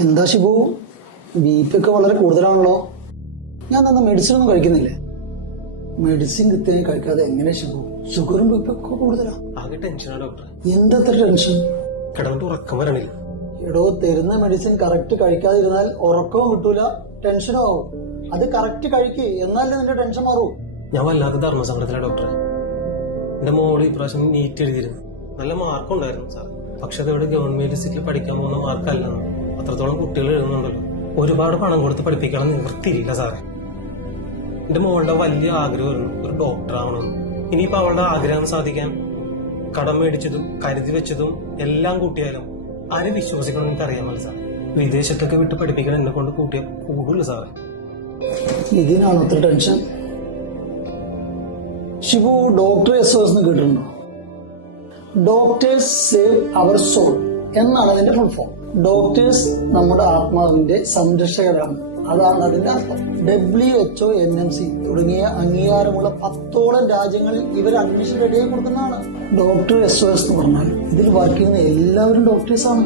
എന്താ Shibu, B P ഒക്കെ വളരെ കൂടുതലാണല്ലോ. ഞാൻ തന്ന മെഡിസിൻ ഒന്നും കഴിക്കുന്നില്ലേ? മെഡിസിൻ കൃത്യമായി കഴിക്കാതെ എങ്ങനെ ഷിബു? ഷുഗറും ബി പി ഒക്കെ കൂടുതലാ. ആകെ ടെൻഷനാണ് ഡോക്ടർ. എന്തത്ര ടെൻഷൻ? കിടന്നിട്ട് ഉറക്കം വരണില്ല. എടോ, തരുന്ന മെഡിസിൻ കറക്റ്റ് കഴിക്കാതിരുന്നാൽ ഉറക്കവും കിട്ടൂല, ടെൻഷനും ആവും. അത് കറക്റ്റ് കഴിക്ക്, എന്നാലേ നിന്റെ ടെൻഷൻ മാറൂ. ഞാൻ വല്ലാത്ത ധർമ്മസങ്കടത്തിലാണ് ഡോക്ടറെ. എന്റെ മോള് ഇപ്രാവശ്യം നീറ്റ് എഴുതിയിരുന്നു. നല്ല മാർക്കുണ്ടായിരുന്നു സാർ. പക്ഷെ അതോടെ ഗവൺമെന്റ് യൂണിവേഴ്സിറ്റിയിൽ പഠിക്കാൻ പോകുന്ന മാർക്കല്ല. അത്രത്തോളം കുട്ടികൾ എഴുതുന്നുണ്ടല്ലോ. ഒരുപാട് പണം കൊടുത്ത് പഠിപ്പിക്കണം നിവൃത്തിയില്ല സാറേ. എന്റെ മോളുടെ വലിയ ആഗ്രഹമായിരുന്നു ഒരു ഡോക്ടർ ആവണമെന്ന്. ഇനിയിപ്പോ അവളുടെ ആഗ്രഹം സാധിക്കാൻ കടം മേടിച്ചതും കരുതി വെച്ചതും എല്ലാം കൂട്ടിയാലും ആരെ വിശ്വസിക്കണം എനിക്ക് അറിയാമല്ലോ സാർ. വിദേശത്തൊക്കെ വിട്ട് പഠിപ്പിക്കാൻ എന്നെ കൊണ്ട് കൂട്ടിയ കൂടുതൽ സാറേ. ഇതിനാണ് അത്ര ടെൻഷൻ. ഷിബു, ഡോക്ടർ SOS കേട്ടിട്ടുണ്ടോ? ഡോക്ടേഴ്സ് സേവ് അവർ സോൾ എന്നാണ് അതിന്റെ ഫുൾ ഫോം. ഡോക്ടേഴ്സ് നമ്മുടെ ആത്മാവിന്റെ സംരക്ഷകരാണ്, അതാണ് അതിന്റെ അർത്ഥം. WHO, NMC തുടങ്ങിയ അംഗീകാരമുള്ള 10ഓളം രാജ്യങ്ങളിൽ ഇവർ അഡ്മിഷൻ റെഡിയായി കൊടുക്കുന്നതാണ്. ഡോക്ടർ SOS എന്ന് പറഞ്ഞാൽ ഇതിൽ വർക്ക് ചെയ്യുന്ന എല്ലാവരും ഡോക്ടേഴ്സാണ്.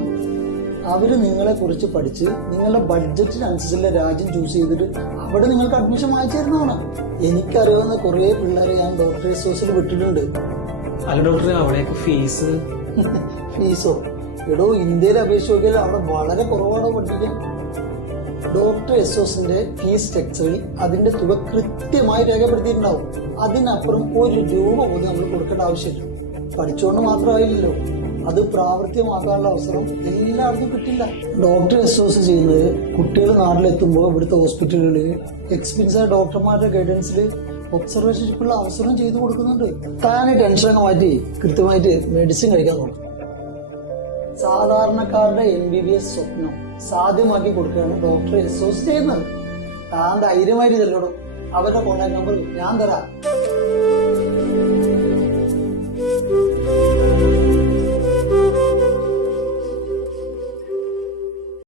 അവര് നിങ്ങളെ കുറിച്ച് പഠിച്ച് നിങ്ങളുടെ ബഡ്ജറ്റിനനുസരിച്ചുള്ള രാജ്യം ചൂസ് ചെയ്തിട്ട് അവിടെ നിങ്ങൾക്ക് അഡ്മിഷൻ വാങ്ങിച്ചു തരുന്നതാണ്. എനിക്കറിയാവുന്ന കുറെ പിള്ളേരെ ഞാൻ ഡോക്ടർ SOSൽ വിട്ടിട്ടുണ്ട്. അല്ല ഡോക്ടറെ, അവിടെയൊക്കെ ഫീസ്? ഫീസോ? എടോ, ഇന്ത്യയിലെ അപേക്ഷിച്ച് നോക്കിയാൽ അവിടെ വളരെ കുറവാണോ പഠിപ്പിക്കാൻ. ഡോക്ടർ SOSന്റെ ഫീസ് സ്ട്രക്ചറിൽ അതിന്റെ തുക കൃത്യമായി രേഖപ്പെടുത്തിയിട്ടുണ്ടാവും. അതിനപ്പുറം ഒരു രൂപ പോലും നമ്മൾ കൊടുക്കേണ്ട ആവശ്യമില്ല. പഠിച്ചുകൊണ്ട് മാത്രമായില്ലല്ലോ, അത് പ്രാവർത്തികമാക്കാനുള്ള അവസരം എല്ലാവർക്കും കിട്ടില്ല. ഡോക്ടർ SOS ചെയ്യുന്നത് കുട്ടികൾ നാട്ടിലെത്തുമ്പോൾ ഇവിടുത്തെ ഹോസ്പിറ്റലുകളിൽ എക്സ്പീരിയൻസായ ഡോക്ടർമാരുടെ ഗൈഡൻസിൽ ഒബ്സർവേഷൻഷിപ്പുള്ള അവസരം ചെയ്തു കൊടുക്കുന്നുണ്ട്. താനെ ടെൻഷനൊക്കെ മാറ്റി കൃത്യമായിട്ട് മെഡിസിൻ കഴിക്കാൻ നോക്കും. സാധാരണക്കാരുടെ MBBS സ്വപ്നം സാധ്യമാക്കി കൊടുക്കുകയാണ് ഡോക്ടർ SOS ചെയ്യുന്നത്. താൻ ധൈര്യമായിട്ട് ചെല്ലണം. അവരുടെ കോൺടാക്ട് നമ്പർ ഞാൻ തരാം.